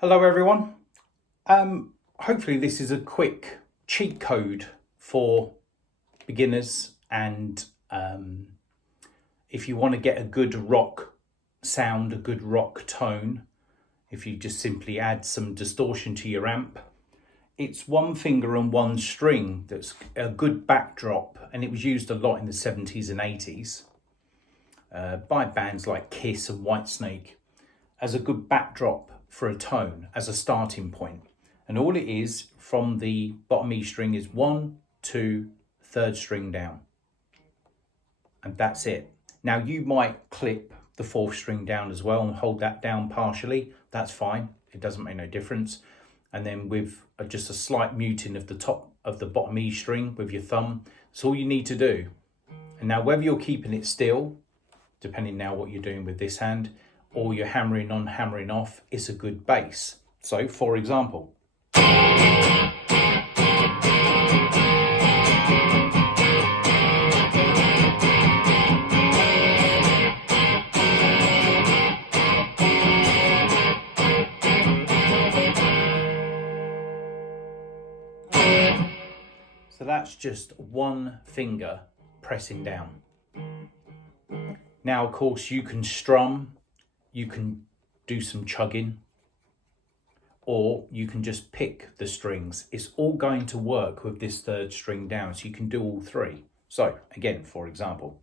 Hello everyone. Hopefully this is a quick cheat code for beginners and if you want to get a good rock sound, a good rock tone, if you just simply add some distortion to your amp. It's one finger and one string that's a good backdrop, and it was used a lot in the 70s and 80s by bands like Kiss and Whitesnake as a good backdrop for a tone, as a starting point. And all it is from the bottom E string is 1, 2, third string down. And that's it. Now you might clip the fourth string down as well and hold that down partially. That's fine. It doesn't make no difference. And then with just a slight muting of the top of the bottom E string with your thumb, that's all you need to do. And now whether you're keeping it still, depending now what you're doing with this hand, or you're hammering on, hammering off, it's a good bass. So for example, so that's just one finger pressing down. Now, of course, you can strum, you can do some chugging, or you can just pick the strings. It's all going to work with this third string down, so you can do all three. So, again, for example.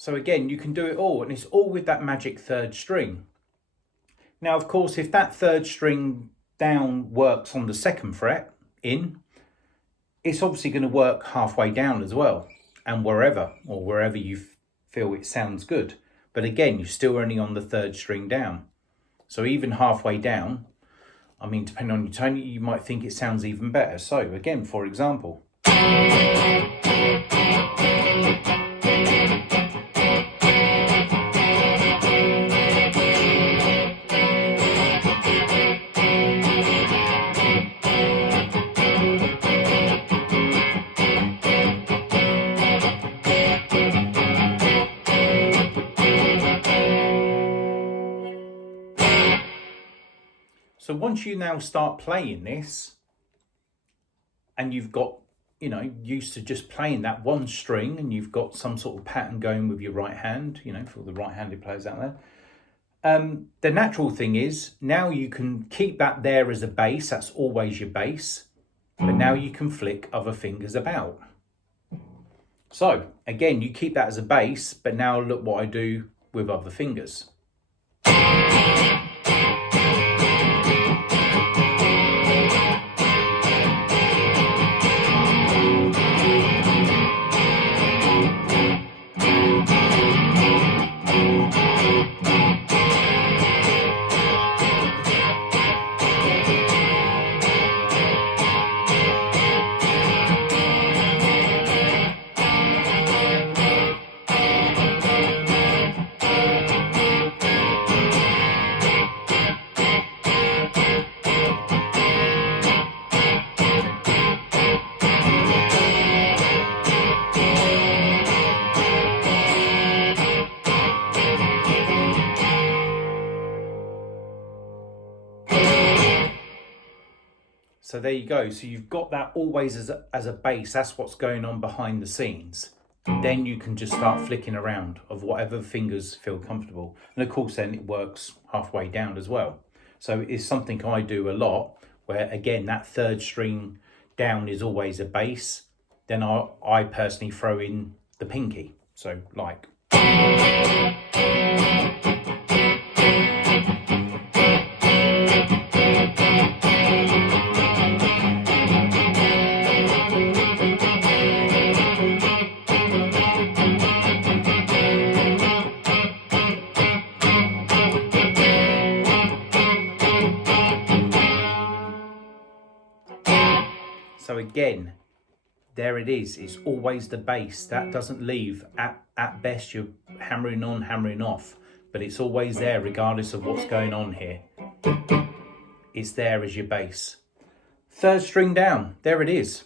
So again, you can do it all, and it's all with that magic third string. Now, of course, if that third string down works on the second fret in, it's obviously going to work halfway down as well, and wherever you feel it sounds good. But again, you're still only on the third string down. So even halfway down, I mean, depending on your tone, you might think it sounds even better. So again, for example. So once you now start playing this and you've got, used to just playing that one string, and you've got some sort of pattern going with your right hand, for the right-handed players out there, the natural thing is now you can keep that there as a bass. That's always your bass, but now you can flick other fingers about. So again, you keep that as a bass, but now look what I do with other fingers. So there you go. So you've got that always as a bass. That's what's going on behind the scenes. Then you can just start flicking around of whatever fingers feel comfortable. And of course, then it works halfway down as well. So it's something I do a lot, where again, that third string down is always a bass. Then I personally throw in the pinky. So like. again, there it is. It's always the bass. That doesn't leave. At best, you're hammering on, hammering off, but it's always there regardless of what's going on here. It's there as your bass. Third string down, there it is.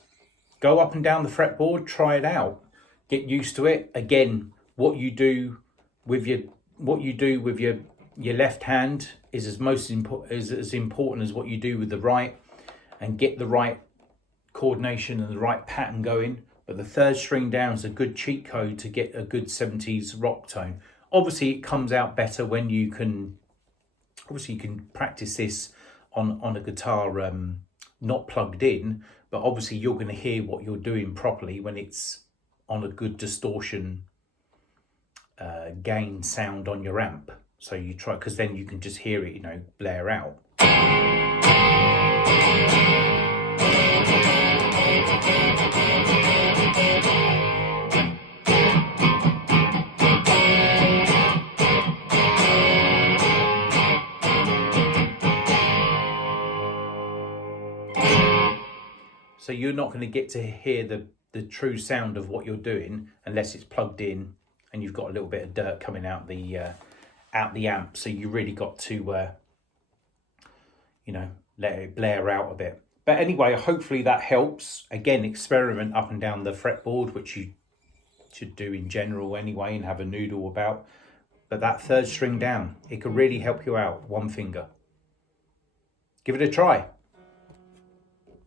Go up and down the fretboard, try it out. Get used to it. Again, what you do with your left hand is as important as what you do with the right, and get the right coordination and the right pattern going. But the third string down is a good cheat code to get a good 70s rock tone. Obviously it comes out better when you can practice this on a guitar not plugged in, but obviously you're going to hear what you're doing properly when it's on a good distortion gain sound on your amp. So you try, because then you can just hear it, you know, blare out. So you're not going to get to hear the true sound of what you're doing unless it's plugged in and you've got a little bit of dirt coming out the amp. So you really got to you know, let it blare out a bit. But anyway, hopefully that helps. Again, experiment up and down the fretboard, which you should do in general anyway, and have a noodle about. But that third string down, it could really help you out, one finger. Give it a try.